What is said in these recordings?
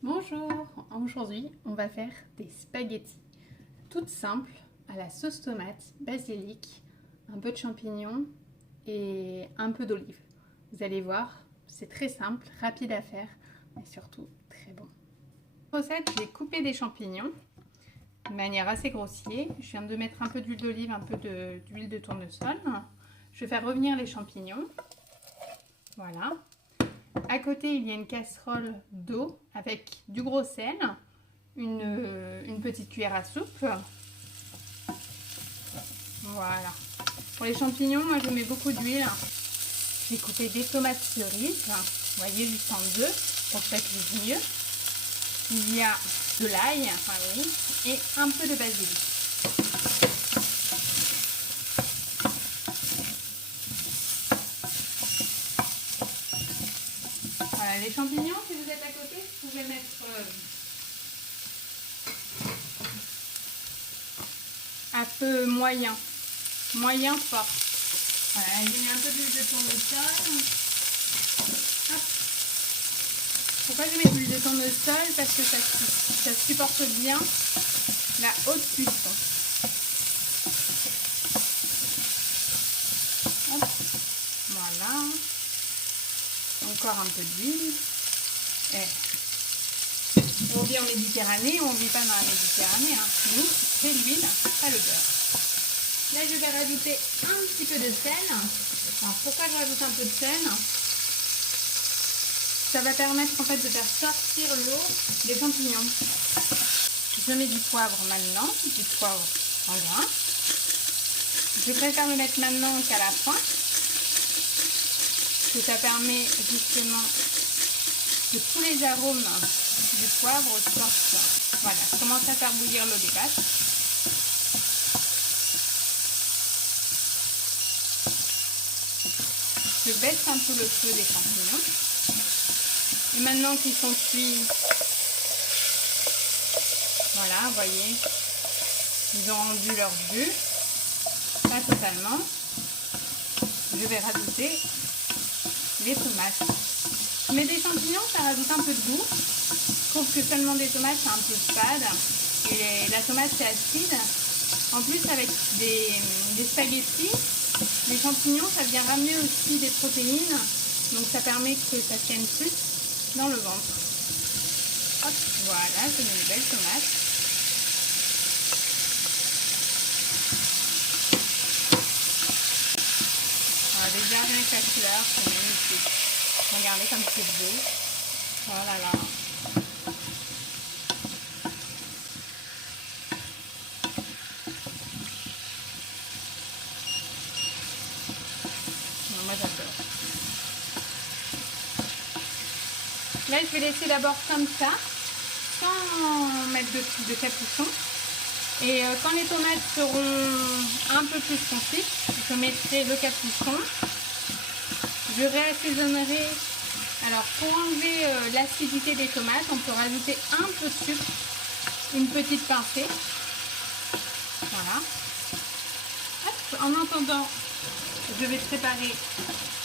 Bonjour, aujourd'hui on va faire des spaghettis toutes simples à la sauce tomate, basilic, un peu de champignons et un peu d'olive. Vous allez voir, c'est très simple, rapide à faire mais surtout très bon. Recette, j'ai coupé des champignons de manière assez grossière. Je viens de mettre un peu d'huile d'olive, un peu d'huile de tournesol. Je vais faire revenir les champignons. Voilà. À côté, il y a une casserole d'eau avec du gros sel, une petite cuillère à soupe. Voilà. Pour les champignons, moi je mets beaucoup d'huile. J'ai coupé des tomates cerises, vous voyez, juste en deux, pour que ça cuise mieux. Il y a de l'ail, enfin oui, et un peu de basilic. Voilà, les champignons, si vous êtes à côté, vous pouvez mettre à feu moyen fort. Voilà, j'ai mis un peu d'huile de tournesol. Hop. Pourquoi je mets de l'huile de tournesol? Parce que ça supporte bien la haute cuisson. Hop. Voilà. Encore un peu d'huile. On vit en Méditerranée, on ne vit pas dans la Méditerranée. Hein. Nous, c'est l'huile, pas le beurre. Là, je vais rajouter un petit peu de sel. Alors, pourquoi je rajoute un peu de sel? Ça va permettre en fait de faire sortir l'eau des champignons. Je mets du poivre maintenant, du poivre en grain. Je préfère le mettre maintenant qu'à la fin, parce que ça permet justement que tous les arômes du poivre sortent. Voilà, je commence à faire bouillir l'eau des pâtes. Je baisse un peu le feu des champignons. Et maintenant qu'ils sont cuits, voilà, vous voyez, ils ont rendu leur jus, pas totalement. Je vais rajouter les tomates. Je mets des champignons, ça rajoute un peu de goût. Je trouve que seulement des tomates, c'est un peu fade. Et la tomate, c'est acide. En plus, avec des spaghettis, les champignons, ça vient ramener aussi des protéines. Donc, ça permet que ça tienne plus dans le ventre. Hop, voilà, je mets une belle tomate. Voilà, déjà, avec la couleur, c'est magnifique. Regardez comme c'est beau. Oh là là. Non, moi j'adore. Là, je vais laisser d'abord comme ça, sans mettre de capuchon. Et quand les tomates seront un peu plus consises, je mettrai le capuchon. Je réassaisonnerai. Alors, pour enlever l'acidité des tomates, on peut rajouter un peu de sucre, une petite pincée. Voilà. Hop. En attendant, je vais préparer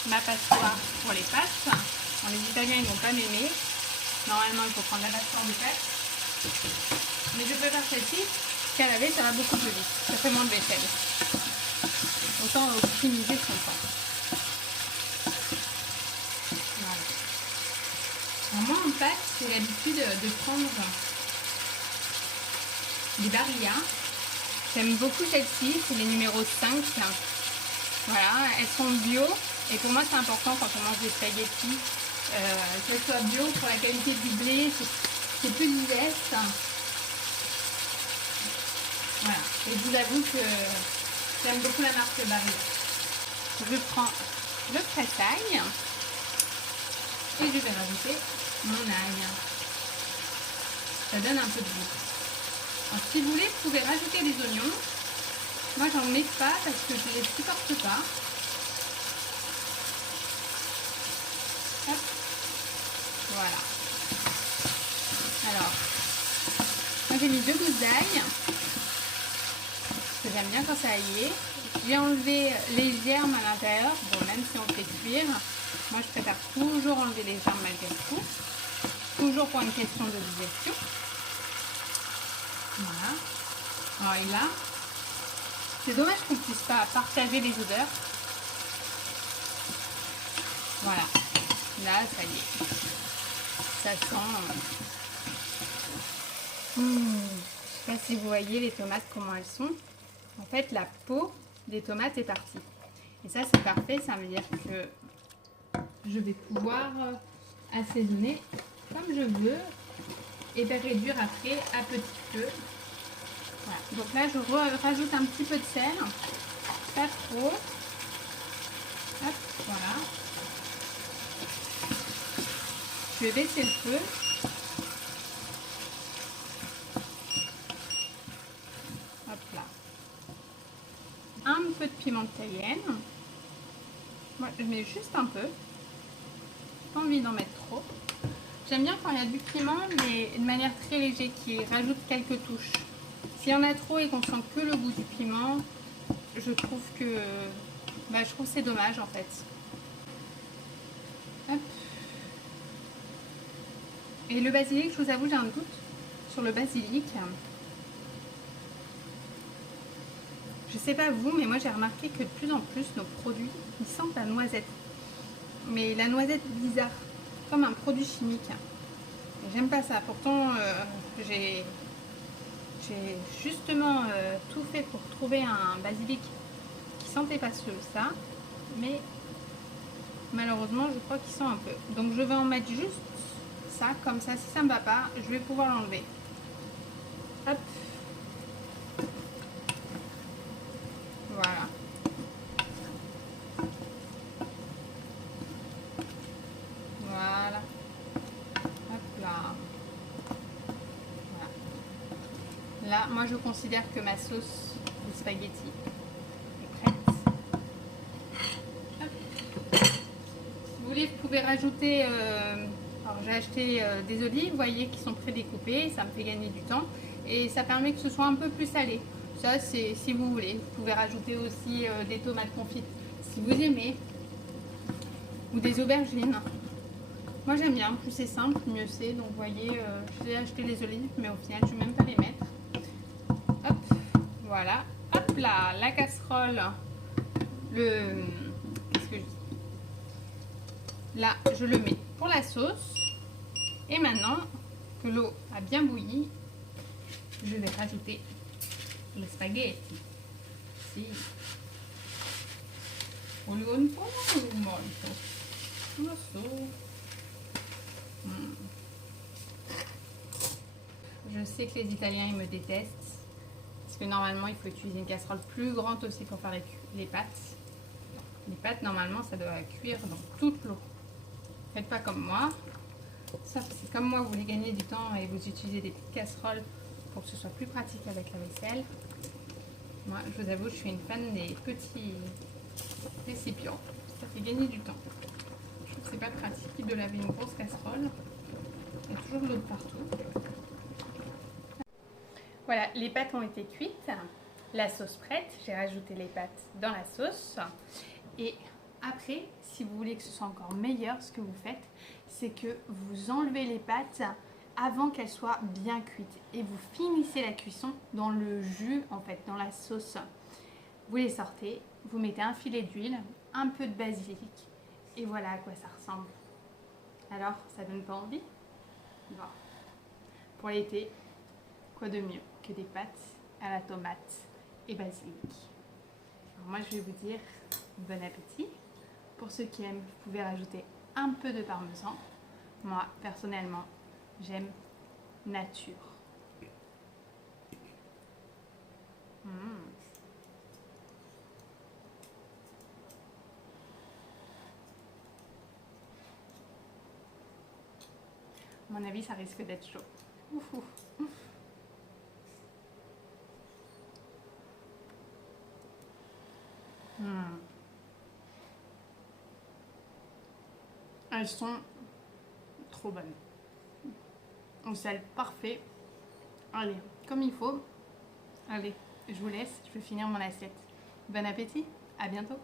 ma passoire pour les pâtes. Bon, les Italiens, ils vont pas m'aimer. Normalement, il faut prendre la passoire de pâtes. Mais je préfère celle-ci, qu'à laver, ça va beaucoup plus vite. Ça fait moins de vaisselle. Autant optimiser son temps. Voilà. Alors moi, en pâte, j'ai l'habitude de prendre des Barilla. J'aime beaucoup celle-ci, c'est les numéros 5. Voilà, elles sont bio. Et pour moi, c'est important quand on mange des spaghettis, qu'elles soient bio pour la qualité du blé. C'est plus digeste. Voilà, et je vous avoue que j'aime beaucoup la marque Barilla. Je prends le presse-ail et je vais rajouter mon ail. Ça donne un peu de goût. Alors, si vous voulez, vous pouvez rajouter des oignons. Moi, j'en mets pas parce que je les supporte pas. Hop. Voilà. Alors, moi j'ai mis 2 gousses d'ail. J'aime bien quand ça aillé. J'ai enlevé les germes à l'intérieur. Bon, même si on fait cuire, moi je préfère toujours enlever les germes malgré tout. toujours pour une question de digestion. Voilà. Alors, et là, c'est dommage qu'on ne puisse pas partager les odeurs. Voilà. Là, ça y est. Ça sent... Je ne sais pas si vous voyez les tomates, comment elles sont. En fait, la peau des tomates est partie. Et ça, c'est parfait. Ça veut dire que je vais pouvoir assaisonner comme je veux et bien réduire après à petit feu. Voilà. Donc là, je rajoute un petit peu de sel. Pas trop. Hop, voilà. Je vais baisser le feu. Hop là. Un peu de piment de cayenne. Moi, je mets juste un peu. Pas envie d'en mettre trop. J'aime bien quand il y a du piment, mais de manière très légère, qui rajoute quelques touches. S'il y en a trop et qu'on sent que le goût du piment, je trouve que c'est dommage en fait. Hop. Et le basilic, je vous avoue, j'ai un doute sur le basilic. Je sais pas vous, mais moi j'ai remarqué que de plus en plus nos produits, ils sentent la noisette. Mais la noisette bizarre, comme un produit chimique. J'aime pas ça. Pourtant, j'ai justement tout fait pour trouver un basilic qui sentait pas ça, mais malheureusement, je crois qu'il sent un peu. Donc je vais en mettre juste ça, comme ça, si ça me va pas, je vais pouvoir l'enlever. Hop. Voilà. Voilà. Hop là. Voilà. Là, moi je considère que ma sauce de spaghetti est prête. Hop. Si vous voulez, vous pouvez rajouter... alors j'ai acheté des olives, vous voyez, qui sont prédécoupées, ça me fait gagner du temps. Et ça permet que ce soit un peu plus salé. Ça, c'est si vous voulez. Vous pouvez rajouter aussi des tomates confites si vous aimez. Ou des aubergines. Moi j'aime bien, plus c'est simple, mieux c'est. Donc vous voyez, j'ai acheté les olives, mais au final je ne vais même pas les mettre. Hop, voilà. Hop là, la casserole. Qu'est-ce que je dis? Là, je le mets pour la sauce. Et maintenant que l'eau a bien bouilli, je vais rajouter le spaghetti. Si. Voglio un po' molto. Non lo so. Je sais que les Italiens ils me détestent parce que normalement il faut utiliser une casserole plus grande aussi pour faire les pâtes. Les pâtes normalement ça doit cuire dans toute l'eau. Faites pas comme moi. Ça c'est comme moi, vous voulez gagner du temps et vous utilisez des petites casseroles pour que ce soit plus pratique avec la vaisselle. Moi je vous avoue je suis une fan des petits récipients. Ça fait gagner du temps. Je trouve que c'est pas pratique de laver une grosse casserole. Il y a toujours de l'eau de partout. Voilà, les pâtes ont été cuites, la sauce prête, j'ai rajouté les pâtes dans la sauce. Et après, si vous voulez que ce soit encore meilleur, ce que vous faites, c'est que vous enlevez les pâtes avant qu'elles soient bien cuites. Et vous finissez la cuisson dans le jus, en fait, dans la sauce. Vous les sortez, vous mettez un filet d'huile, un peu de basilic, et voilà à quoi ça ressemble. Alors, ça donne pas envie? Bon. Pour l'été, quoi de mieux que des pâtes à la tomate et basilic. Alors moi je vais vous dire bon appétit. Pour ceux qui aiment, vous pouvez rajouter un peu de parmesan. Moi personnellement j'aime nature. À mon avis ça risque d'être chaud. Ouf, ouf, ouf. Elles sont trop bonnes. Au sel parfait. Allez, comme il faut. Allez, je vous laisse, je vais finir mon assiette. Bon appétit, à bientôt.